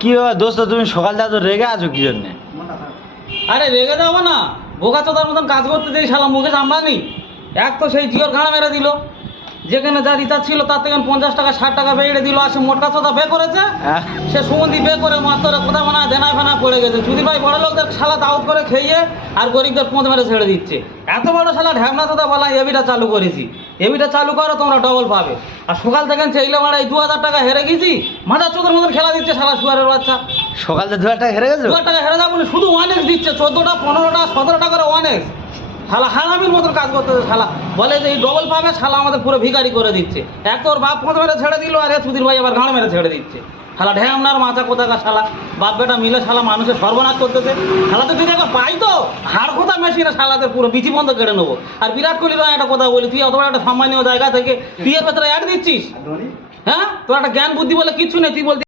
কি দোস্ত তুমি সকাল তো রেগে আছো কি জন্যে? আরে রেগে যাবো না, বোকা চোদার মতন কাজ করতে যেই শালা মুকেশ আম্বানি এক তো সেই জিওর ঘাড়া মেরে দিল, যেখানে যা রিচার্জ ছিল তার থেকে 50 টাকা 60 টাকা বেড়ে দিল। আর সে মোটকা চোদা বে করেছে, সে সুগন্ধি বে করে মাত্র কোথা মানা দেনা ফেনা পড়ে গেছে। সুধীর ভাই বড় লোকদের শালা দাউদ করে খেয়ে আর গরিবদের পথ মেরে ছেড়ে দিচ্ছে। এত বড় শালা ঢ্যামনা চোদা বলা এবিটা চালু করেছি, এবিটা চালু করো তোমরা ডবল পাবে। আর সকাল থেকে চাইলে মারা এই 2000 টাকা হেরে গেছি, মাথা চোদার মতন খেলা দিচ্ছে শালা শুয়ারের বাচ্চা। সকাল 2000 টাকা হেরে গেছো? 2000 টাকা হেরে যাবো না, শুধু 1x দিচ্ছে, 14টা 15টা 17টা করে 1x। শালা হারামির মতন কাজ করতেছে শালা, বলে যে এই ডবল পাবে, শালা আমাদের পুরো ভিখারি করে দিচ্ছে। এক তোর বাপ পথ মেরে ছেড়ে দিল, আর সুধীর ভাই আবার গাঁড় মেরে ছেড়ে দিচ্ছে। শালা ঢ্যামনার মাথা কোথাকার শালা, বাপ বেটা মিলে শালা মানুষের সর্বনাশ করতেছে। শালা তো যদি একবার পাই তো হাড় খোঁতা মেশিনে শালাদের পুরো বিচি বন্ধ কেড়ে নেবো। আর বিরাট কোহলির একটা কথা বলি, তুই অত বড় একটা সম্মানীয় জায়গা থেকে তুই এর ভেতরে অ্যাড দিচ্ছিস? হ্যাঁ, তোর একটা জ্ঞান বুদ্ধি বলে কিচ্ছু নেই, তুই বলছিস